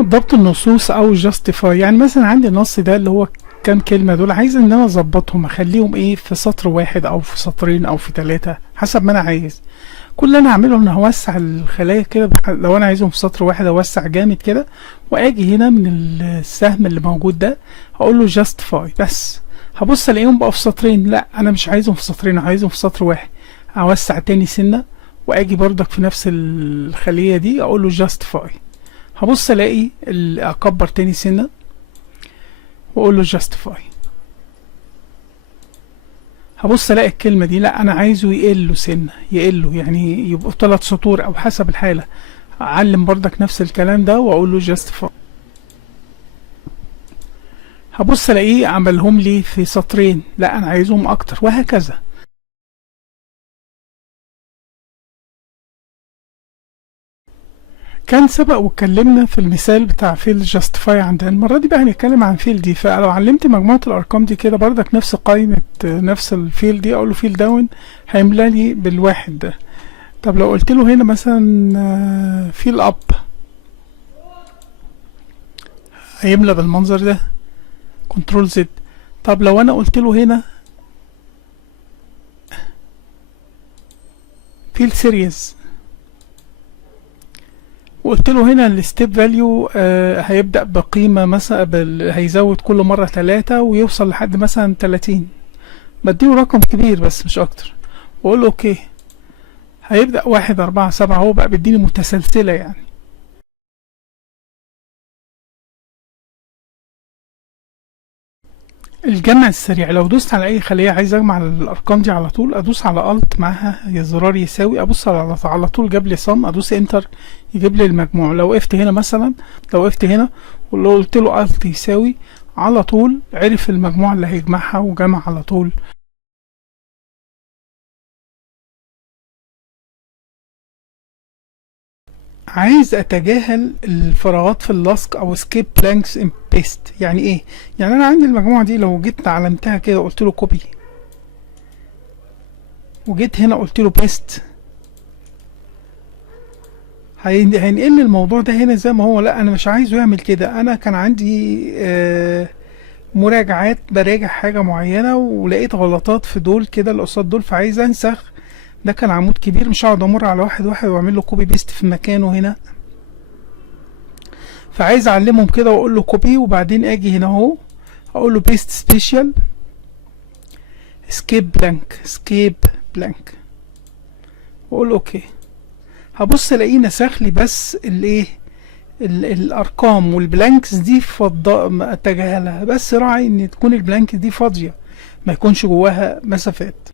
ضبط النصوص او justify، يعني مثلا عندي النص ده اللي هو كام كلمة دول، عايز ان انا اظبطهم اخليهم ايه في سطر واحد او في سطرين او في ثلاثة حسب ما انا عايز. كل اللي انا اعمله ان اوسع الخلايا كده، لو انا عايزهم في سطر واحد اوسع جامد كده، واجي هنا من السهم اللي موجود ده اقول له justify بس. هبص الاقيهم بقى في سطرين، لا انا مش عايزهم في سطرين، عايزهم في سطر واحد. اوسع تاني سنة واجي بردك في نفس الخلية دي اقول له justify. هبص الاقي اكبر تاني سنة واقول له justify. هبص الاقي الكلمة دي لا انا عايزه يقله سنة، يقله يعني يبقوا 3 سطور او حسب الحالة. اعلم بردك نفس الكلام ده واقول له justify. هبص الاقيه عملهم لي في سطرين، لا انا عايزهم اكتر، وهكذا. كان سبق واتكلمنا في المثال بتاع فيل جاستيفاي عندنا. المرة دي بقى هنتكلم عن فيل دي. فلو علمت مجموعة الأرقام دي كده بردك نفس قائمة نفس الفيل دي، أقول له فيل داون هيملى لي بالواحد ده. طب لو قلت له هنا مثلا فيل أب هيملى بالمنظر ده، كنترول زد. طب لو أنا قلت له هنا فيل سيريز وقلت له هنا الستيب فاليو هيبدأ بقيمة مثلا هيزود كل مرة 3 ويوصل لحد مثلا 30، بديله رقم كبير بس مش أكتر، وأقول له أوكي. هيبدأ 1 4 7، هو بقى بيديني متسلسلة يعني. الجمع السريع، لو دوست على أي خلية عايز أجمع الأرقام دي على طول، أدوس على ألت معاها زرار يساوي، أبص على طول جاب لي صم، أدوس إنتر يجيب لي المجموع. لو وقفت هنا مثلا، لو وقفت هنا ولو قلت له ألت يساوي، على طول عرف المجموع اللي هيجمعها وجمع على طول. عايز اتجاهل الفراغات في اللصق او سكيب بلانكس ان بيست. يعني ايه؟ يعني انا عندي المجموعه دي لو جيت علمتها كده قلت له كوبي، وجيت هنا قلت له بيست، هينقل الموضوع ده هنا زي ما هو. لا انا مش عايزه يعمل كده. انا كان عندي مراجعات براجع حاجه معينه ولقيت غلطات في دول كده اللي قصاد دول، فعايز انسخ. ده كان عمود كبير، مش هقعد امر على واحد واحد واعمل له كوبي بيست في مكانه هنا. فعايز اعلمهم كده واقول له كوبي، وبعدين اجي هنا اهو اقول له بيست سبيشال سكيب بلانك، سكيب بلانك، واقول له اوكي. هبص الاقيه نسخ لي بس الايه، الارقام والبلانكس دي فضاء اتجاهلها، بس راعي ان تكون البلانك دي فاضيه ما يكونش جواها مسافات.